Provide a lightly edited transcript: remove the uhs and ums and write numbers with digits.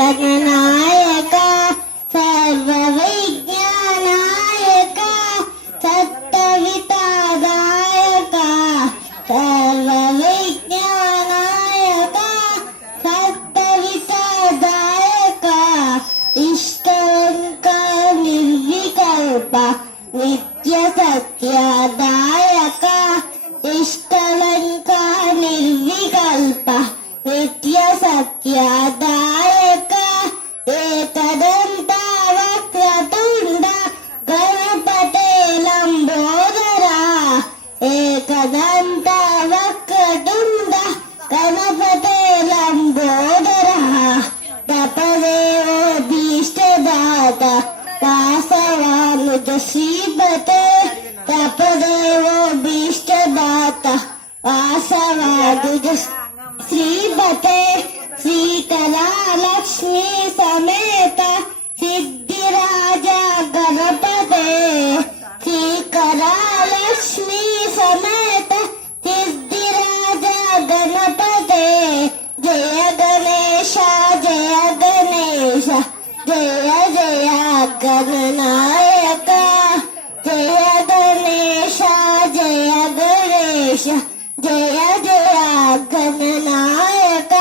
ಗಣನಾಯಕ ಸರ್ವವಿಜ್ಞಾನಾಯಕ ಸತ್ತವಿತಾದಾಯಕ ಸರ್ವವಿಜ್ಞಾನಾಯಕ ಸತ್ತವಿತಾದಾಯಕ ಇಷ್ಟವಂಕ ನಿರ್ವಿಕಲ್ಪ ನಿತ್ಯ ಸತ್ಯದಾಯಕ ಇಷ್ಟವಂಕ ನಿರ್ವಿಕಲ್ಪ ನಿತ್ಯ ಸತ್ಯದಾಯಕ ಏಕದಂತ ವಕ್ರತುಂಡ ಗಣಪತೆ ಲಂಬೋದರ ಏಕದಂತ ವಕ್ರತುಂಡ ಗಣಪತೆ ಲಂಬೋದರ ತಪದೇವೋ ಭೀಷ್ಟದಾತ ವಾಸವಾನುಜ ಶ್ರೀಪತೆ ತಪದೇವೋ ಭೀಷ್ಟದಾತ ವಾಸವಾನುಜ ಶ್ರೀಪತೆ ಶ್ರೀಕಲಾ ಲಕ್ಷ್ಮೀ ಸಮೇತ ಸಿದ್ಧಿರಾಜ ಗಣಪತೆ ಶ್ರೀಕಲಾ ಲಕ್ಷ್ಮೀ ಸಮೇತ ಸಿದ್ಧಿರಾಜ ಗಣಪತೆ ಜಯ ಗಣೇಶ ಜಯ ಗಣೇಶ ಜಯ ಜಯ ಗಣನಾಯಕ ಜಯ ಗಣೇಶ ಜಯ ಗಣೇಶ ಜಯ ಜಯ ಗಣನಾಯಕ.